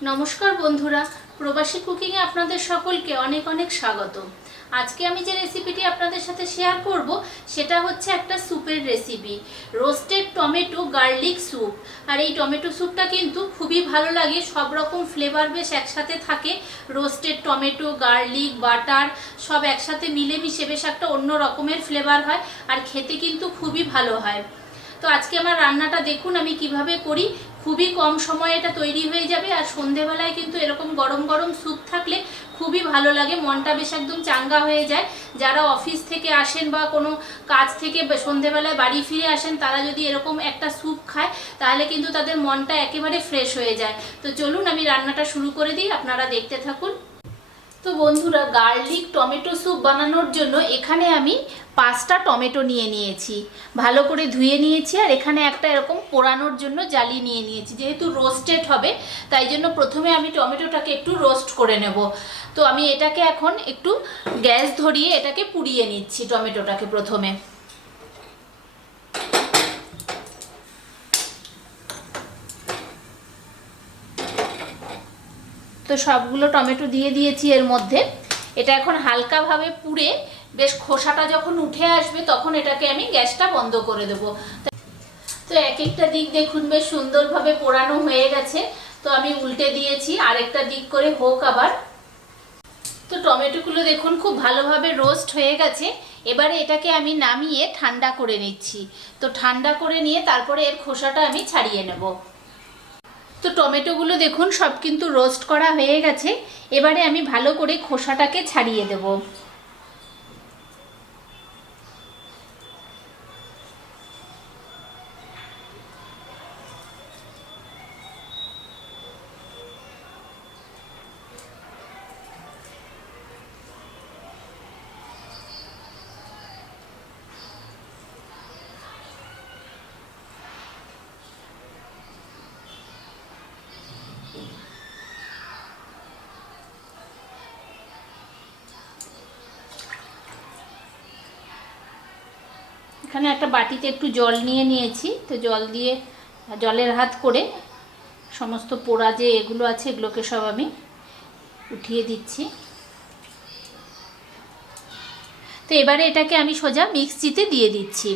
নমস্কার বন্ধুরা, প্রবাসী কুকিংয়ে আপনাদের সকলকে অনেক অনেক স্বাগত। আজকে আমি যে রেসিপিটি আপনাদের সাথে শেয়ার করব সেটা হচ্ছে একটা স্যুপের recipe, roasted tomato garlic soup. আর এই টমেটো স্যুপটা কিন্তু খুবই ভালো লাগে, সব রকম ফ্লেভার বেশ একসাথে থাকে। রোস্টেড টমেটো, গার্লিক, বাটার সব একসাথে মিলেমিশে বেশ একটা অন্য রকমের ফ্লেভার হয়, আর খেতে কিন্তু খুবই ভালো হয়। তো আজকে আমার রান্নাটা দেখুন আমি কিভাবে করি। খুবই কম সময়ে এটা তৈরি হয়ে যাবে, আর সন্ধেবেলায় কিন্তু এরকম গরম গরম স্যুপ থাকলে খুবই ভালো লাগে, মনটা বেশ একদম চাঙ্গা হয়ে যায়। যারা অফিস থেকে আসেন বা কোনো কাজ থেকে সন্ধেবেলায় বাড়ি ফিরে আসেন, তারা যদি এরকম একটা স্যুপ খায় তাহলে কিন্তু তাদের মনটা একেবারে ফ্রেশ হয়ে যায়। তো চলুন আমি রান্নাটা শুরু করে দিই, আপনারা দেখতে থাকুন। তো বন্ধুরা, গার্লিক টমেটো স্যুপ বানানোর জন্য এখানে আমি 5টা টমেটো নিয়ে নিয়েছি, ভালো করে ধুয়ে নিয়েছি। আর এখানে একটা এরকম পোড়ানোর জন্য জালি নিয়ে নিয়েছি, যেহেতু রোস্টেড হবে তাই জন্য প্রথমে আমি টমেটোটাকে একটু রোস্ট করে নেব। তো আমি এটাকে এখন একটু গ্যাস ধরিয়ে এটাকে পুড়িয়ে নিচ্ছি টমেটোটাকে প্রথমে। তো সবগুলো টমেটো দিয়ে দিয়েছি এর মধ্যে। এটা এখন হালকাভাবে পুড়ে বেশ খোসাটা যখন উঠে আসবে তখন এটাকে আমি গ্যাসটা বন্ধ করে দেব। তো এক একটা দিক দেখুন বেশ সুন্দরভাবে পোড়ানো হয়ে গেছে। তো আমি উল্টে দিয়েছি, আরেকটা দিক করে হোক আবার। তো টমেটোগুলো দেখুন খুব ভালোভাবে রোস্ট হয়ে গেছে। এবারে এটাকে আমি নামিয়ে ঠান্ডা করে নিচ্ছি। তো ঠান্ডা করে নিয়ে তারপরে এর খোসাটা আমি ছাড়িয়ে নেব। তো টমেটোগুলো দেখুন সব কিন্তু রোস্ট করা হয়ে গেছে। এবারে আমি ভালো করে খোসাটাকে ছাড়িয়ে দেব। এখানে একটা বাটিতে একটু জল নিয়ে নিয়েছি। তো জল দিয়ে জলের হাত করে সমস্ত পোড়া যে এগুলো আছে এগুলোকে সব আমি উঠিয়ে দিচ্ছি। তো এবারে এটাকে আমি সোজা মিক্সিতে দিয়ে দিচ্ছি।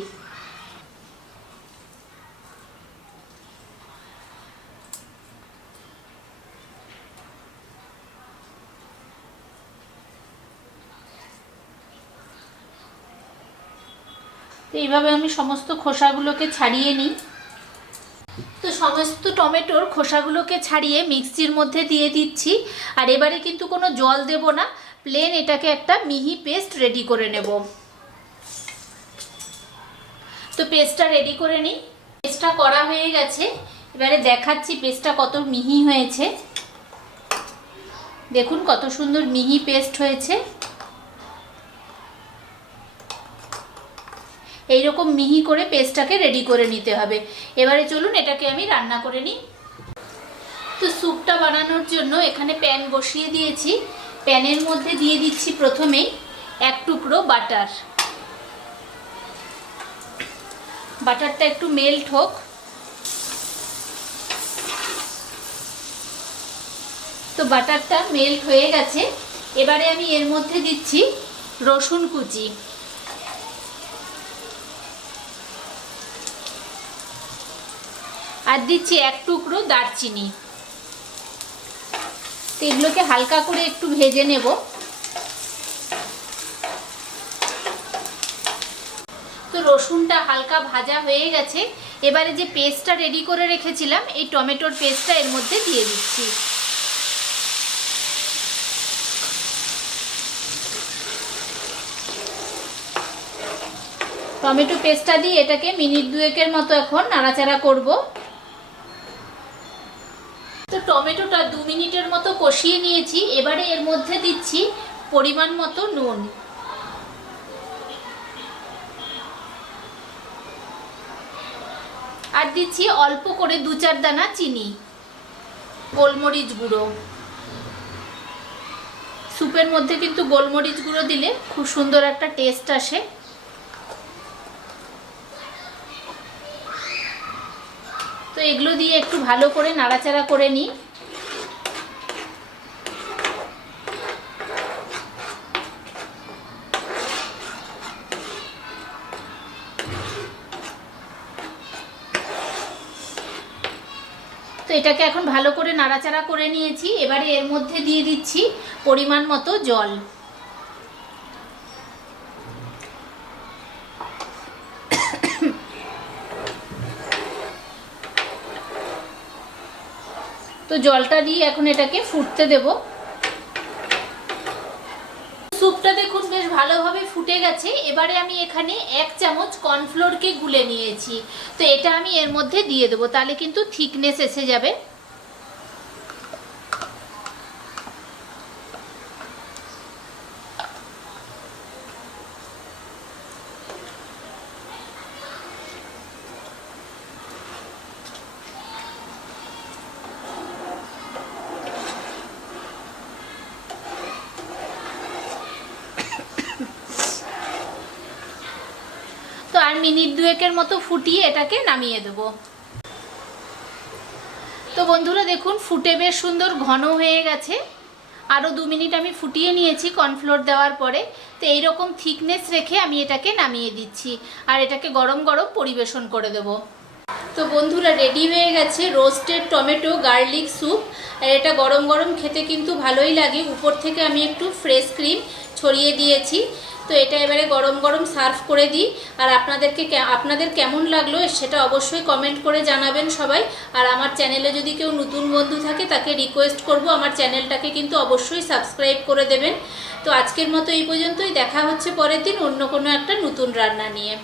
তো এইভাবে আমি সমস্ত খোসাগুলোকে ছাড়িয়ে নিই। তো সমস্ত টমেটোর খোসাগুলোকে ছাড়িয়ে মিক্সির মধ্যে দিয়ে দিচ্ছি। আর এবারে কিন্তু কোনো জল দেব না, প্লেন এটাকে একটা মিহি পেস্ট রেডি করে নেব। তো পেস্টটা রেডি করে নিই। পেস্টটা করা হয়ে গেছে, এবারে দেখাচ্ছি পেস্টটা কত মিহি হয়েছে। দেখুন কত সুন্দর মিহি পেস্ট হয়েছে। এইরকম মিহি করে পেস্টটাকে রেডি করে নিতে হবে। এবারে চলুন এটাকে আমি রান্না করে নিই। তো স্যুপটা বানানোর জন্য এখানে প্যান বসিয়ে দিয়েছি। প্যানের মধ্যে দিয়ে দিচ্ছি প্রথমেই 1 টুকরো বাটার। বাটারটা একটু মেল্ট হোক। তো বাটারটা মেল্ট হয়ে গেছে। এবারে আমি এর মধ্যে দিচ্ছি রসুন কুচি, আর দিচ্ছি 1 টুকরো দারচিনি। তো এগুলোকে হালকা করে একটু ভেজে নেব। তো রসুনটা হালকা ভাজা হয়ে গেছে। এবারে যে পেস্টটা রেডি করে রেখেছিলাম এই টমেটোর পেস্টটা এর মধ্যে দিয়ে দিচ্ছি। টমেটো পেস্টটা দিয়ে এটাকে মিনিট 2 মতো এখন নাড়াচাড়া করব। তো টমেটোটা 2 মিনিটের মতো কষিয়ে নিয়েছি। এবারে এর মধ্যে দিচ্ছি পরিমাণ মতো নুন, আর দিচ্ছি অল্প করে 2-4 দানা চিনি, গোলমরিচ গুঁড়ো। স্যুপের মধ্যে কিন্তু গোলমরিচ গুঁড়ো দিলে খুব সুন্দর একটা টেস্ট আসে। তো এগুলো দিয়ে একটু ভালো করে নাড়াচাড়া করে নিই। এটাকে এখন ভালো করে নাড়াচাড়া করে নিয়েছি। এবারে এর মধ্যে দিয়ে দিচ্ছি পরিমাণ মতো জল। তো জলটা দিয়ে এখন এটাকে ফুটতে দেব। স্যুপটা দেখুন বেশ ভালোভাবে ফুটে গেছে। এবারে আমি এখানে 1 চামচ কর্নফ্লোরকে গুলে নিয়েছি, তো এটা আমি এর মধ্যে দিয়ে দেবো, তাহলে কিন্তু থিকনেস এসে যাবে। তো আর মিনিট 2 মতো ফুটিয়ে এটাকে নামিয়ে দেব। তো বন্ধুরা দেখুন ফুটে বেশ সুন্দর ঘন হয়ে গেছে। আরও 2 মিনিট আমি ফুটিয়ে নিয়েছি কর্নফ্লোর দেওয়ার পরে। তো এইরকম থিকনেস রেখে আমি এটাকে নামিয়ে দিচ্ছি আর এটাকে গরম গরম পরিবেশন করে দেব। তো বন্ধুরা রেডি হয়ে গেছে রোস্টেড টমেটো গার্লিক স্যুপ। আর এটা গরম গরম খেতে কিন্তু ভালোই লাগে। উপর থেকে আমি একটু ফ্রেশ ক্রিম ছড়িয়ে দিয়েছি। তো এটা এবারে গরম গরম সার্ভ করে দিই। আর আপনাদের কেমন লাগলো সেটা অবশ্যই কমেন্ট করে জানাবেন সবাই। আর আমার চ্যানেলে যদি কেউ নতুন বন্ধু থাকে তাকে রিকোয়েস্ট করব আমার চ্যানেলটাকে কিন্তু অবশ্যই সাবস্ক্রাইব করে দেবেন। তো আজকের মতো এই পর্যন্তই। দেখা হচ্ছে পরের দিন অন্য কোনো একটা নতুন রান্না নিয়ে।